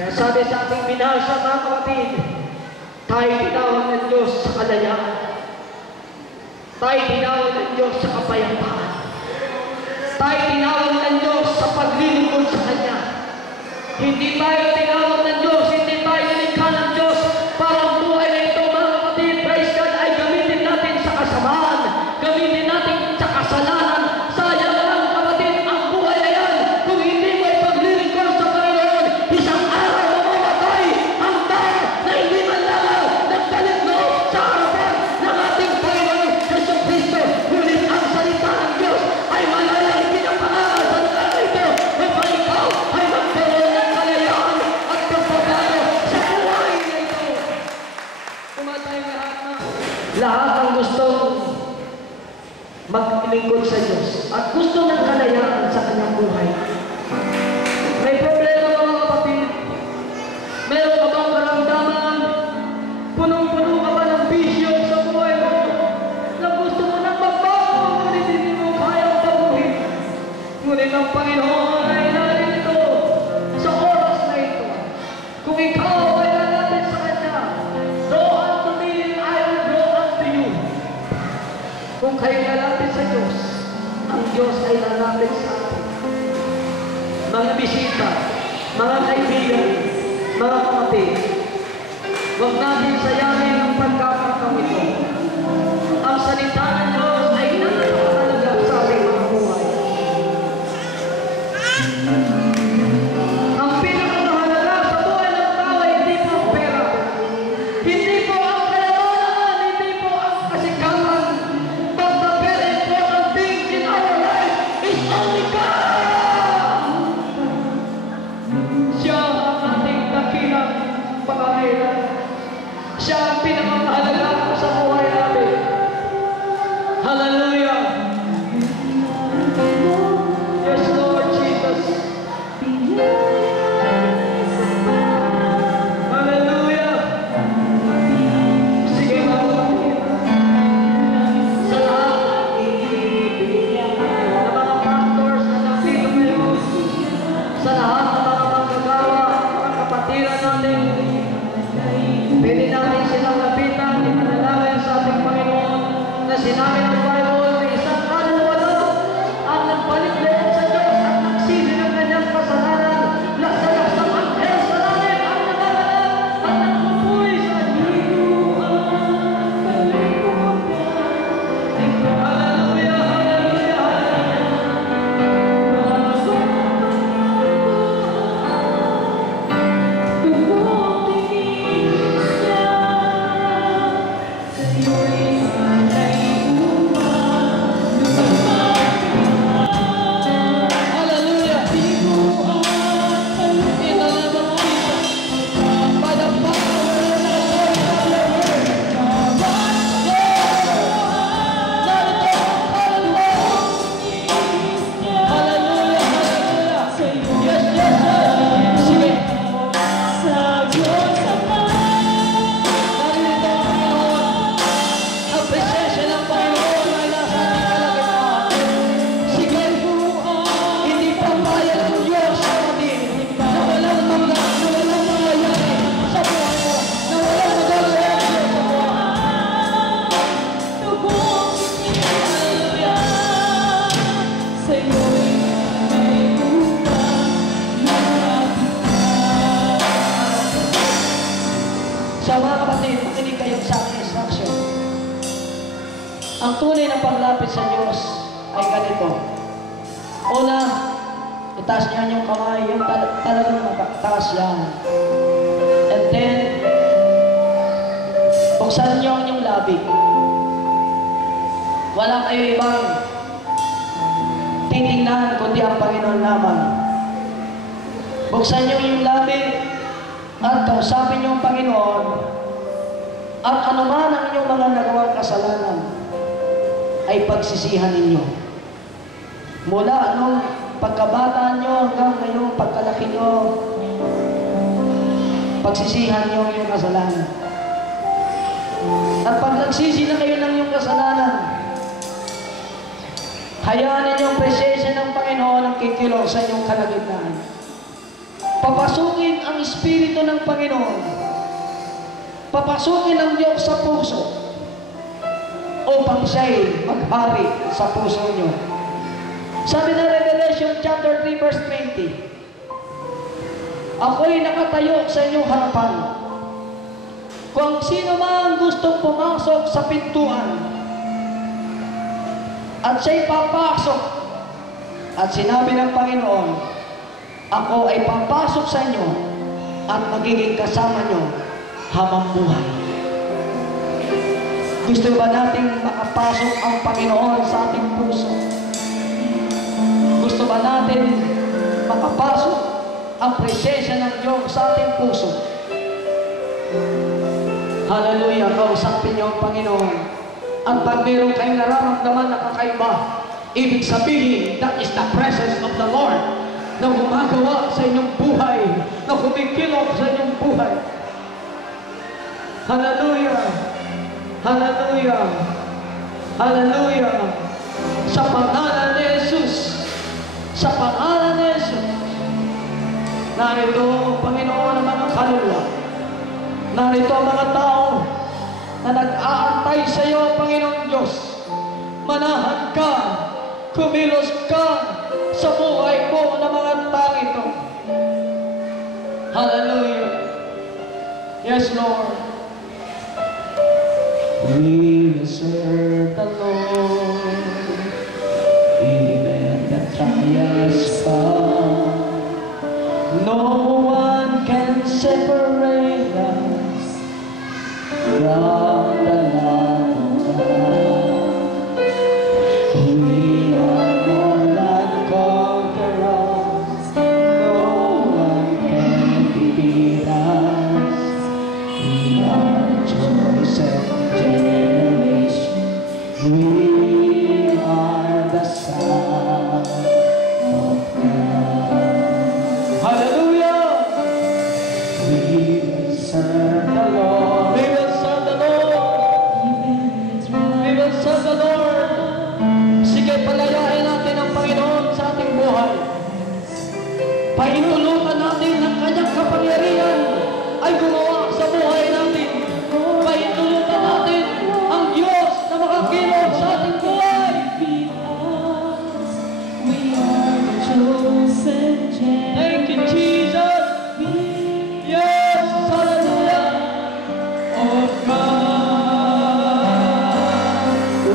Kaya sabi sa ating binasa, mga kapatid, tayo tinawag ng Diyos sa kalayaan. Tayo tinawag ng Diyos sa kapayapaan. Tayo tinawag ng Diyos sa paglilingkod sa Kanya. Hindi tayo tinawag ng Diyos, hindi tayo nilikha ng Diyos para ang buhay na ito, mga kapatid, praise God, ay gamitin natin sa kasamaan, gamitin natin sa kasalanan. Sayang lang, kapatid, ang buhay na yan, kung hindi mo ipaglilingkod sa Panginoon, isang araw mamamatay ang tao na hindi man lang nagpalit loob sa harapan ng ating Panginoon Jesucristo. Ngunit ang salita ng Diyos ay malayang pinapangaral sa lugar na ito upang ikaw ay magkaroon ng kalayaan at pagbabago sa buhay na ito. Pumatay lahat ang gustong maglingkod sa Diyos at gusto ng kalayaan sa kanyang buhay. May problema, mga kapatid. Meron ka bang karamdaman? Punong-puno ka ba ng bisyo sa buhay mo? Na gusto mo nang magbago, ngunit hindi mo kayang baguhin. Ngunit ang Panginoon ay narito sa oras na ito. Kung ikaw ay lalapit sa Kanya, draw unto me, I will draw unto you. Kung kayo lalapit sa Diyos, ang Diyos ay lalapit sa atin. Mga bisita, mga kaibigan, mga kapatid, huwag natin sayangin ang pagkakataon ito. Ang salita ng Diyos ay napakahalaga sa ating mga buhay. Ang pinakamahalaga sa buhay ng tao ay hindi po ang pera. Hindi po ang kayamanan, hindi po ang kasikatan. But the very important thing in our life is only God. Siya ang ating dakilang pangangailan. Siya ang pinakamahalaga sa buhay natin. Hallelujah! Yes, Lord Jesus. Hallelujah! Sige, mga kapatid. Sa lahat ng mga pastors na nandito ngayon, sa lahat ng mga manggagawa, mga kapatiran natin, pwede natin silang lapitan, ipanalangin sa ating Panginoon na sinabi ng Bible na isang kaluluwa lang ang nagbalik loob sa Diyos at nagsisi ng kanyang kasalanan. Lasalas ng anghel sa langit ang nagagalak at nagpupuri sa Hallelujah! Hallelujah! Hallelujah! In the name of Jesus, by the power and authority of your word, hallelujah! Hallelujah! Yes, yes, yes! Sige! Narito ang Panginoon. Ang presensya ng Panginoon ay nasa ating kalagitnaan. Sige! Hindi pa kaya ng Diyos, kapatid, na walang mangyayari sa buhay mo, na walang magagawa sa So mga kapatid, makinig kayo sa aking instruction. Ang tunay na paglapit sa Diyos ay ganito. Una, itaas niyo yung kamay, yung talagang nakataas yan. And then, buksan niyo ang inyong labi. Wala kayo ibang titingnan kundi ang Panginoon naman. Buksan niyo yung labi at kausapin niyo ang Panginoon at anuman ang inyong mga nagawang kasalanan ay pagsisihan ninyo. Mula nung pagkabata nyo hanggang ngayong pagkalaki nyo, pagsisihan nyo ang inyong kasalanan. At pag nagsisi na kayo ng inyong kasalanan, hayaan ninyo ang presensya ng Panginoon ang kikilos sa inyong kalagitnaan. Papasukin ang Espiritu Espiritu ng Panginoon, papasukin ng Diyos sa puso upang siya'y maghari sa puso nyo. Sabi na Revelation chapter 3 verse 20, ako'y nakatayo sa inyong harapan. Kung sino man gustong pumasok sa pintuan at siya'y papasok, at sinabi ng Panginoon, ako ay papasok sa inyo at magiging kasama nyo habang buhay. Gusto ba nating makapasok ang Panginoon sa ating puso? Gusto ba natin makapasok ang presensya ng Diyos sa ating puso? Hallelujah! Kausapin niyo ang Panginoon. At pag meron kayong nararamdaman na kakaiba, ibig sabihin, that is the presence of the Lord na gumagawa sa inyong buhay, na kumikilok sa inyong buhay. Hallelujah! Hallelujah! Hallelujah! Sa pangalan ni Jesus, sa pangalan ni Jesus, narito, Panginoon, ang mga kaluluwa. Narito ang mga tao na nag-aantay sa iyo, Panginoon Diyos. Manahan ka, kumilos ka sa buhay mo ng mga tao ito. Hallelujah. Yes, Lord. We will serve the Lord even the trials come. No one can separate us from the love of God. We are more than conquerors. No one can defeat us. We are chosen generation. We are the son of God. Hallelujah! We will serve the Lord. We will serve the Lord. We will serve the Lord. Sige, palayain natin ang Panginoon sa ating buhay. Pahintulutan natin ng kanyang kapangyarihan ay gumawa sa buhay natin. Pahintulutan natin ang Diyos na makakilom sa ating buhay. Thank you, Jesus. Yes, hallelujah. Oh God,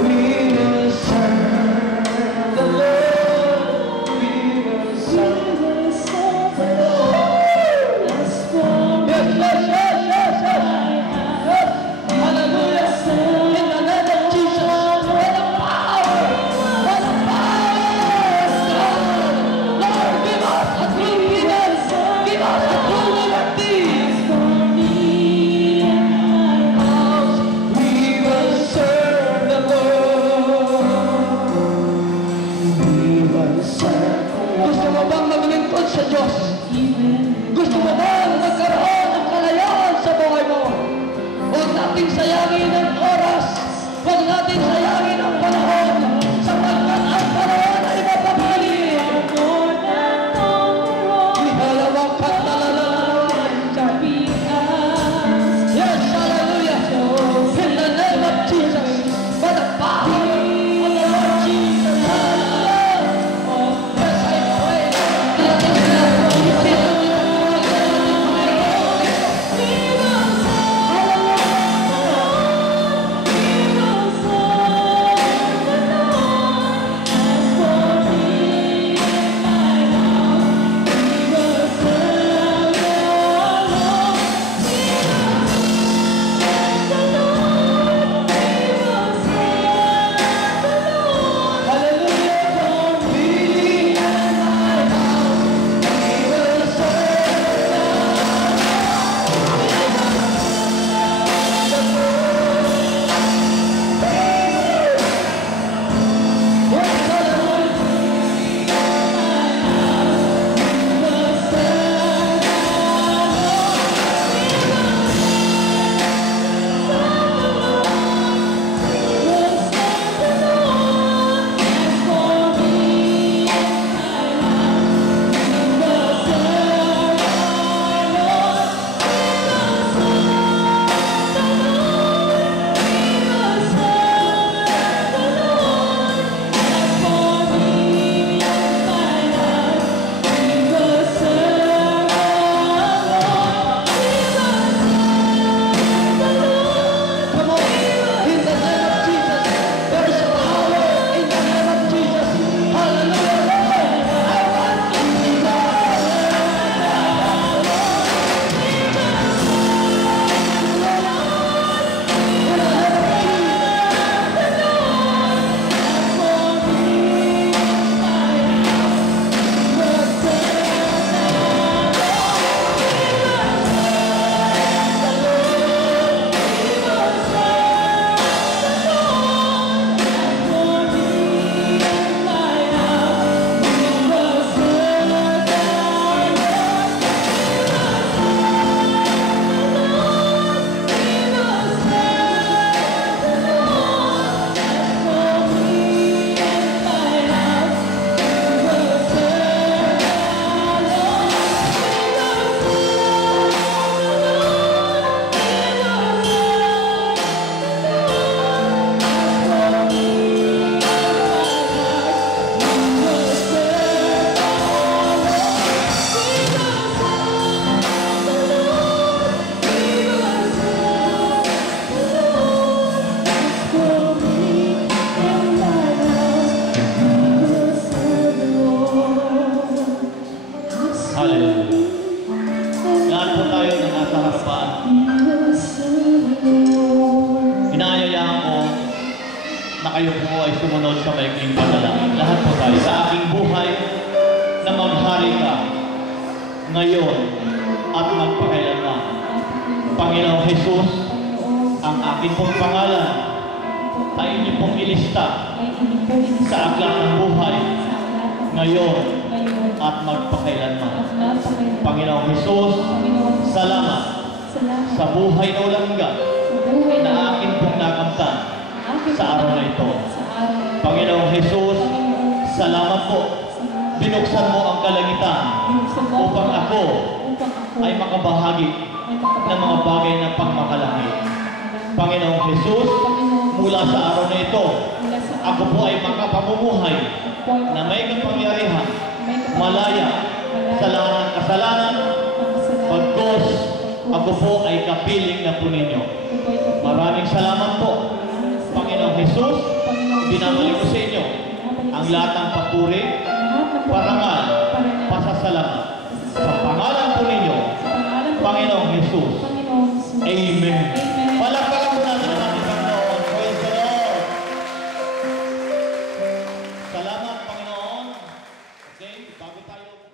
we will serve the Lord. We will serve the ngayon, at magpakailanman. Panginoong Jesus, ang akin pong pangalan ay inyo pong ilista sa aklat ng buhay ngayon at magpakailanman. Panginoong Jesus, salamat sa buhay na walang hanggan na akin pong nakamtan sa araw na ito. Panginoong Jesus, salamat po. Binuksan mo ang kalangitan upang ako ay makabahagi ng mga bagay na pagmakalangit. Panginoong Jesus, mula sa araw na ito, ako po ay makapamumuhay na may kapangyarihan, malaya sa lahat ng kasalanan, pagkos ako po ay kapiling na po ninyo. Maraming salamat po, Panginoong Jesus. Binabalik ko sa inyo ang lahat ng papuri, parangal, pasasalamat sa pangalan po ninyo, Panginoong Jesus. Amen. Palakpakan po natin ang ating Panginoon. Praise the Lord. Salamat, Panginoon. Okay, bago tayo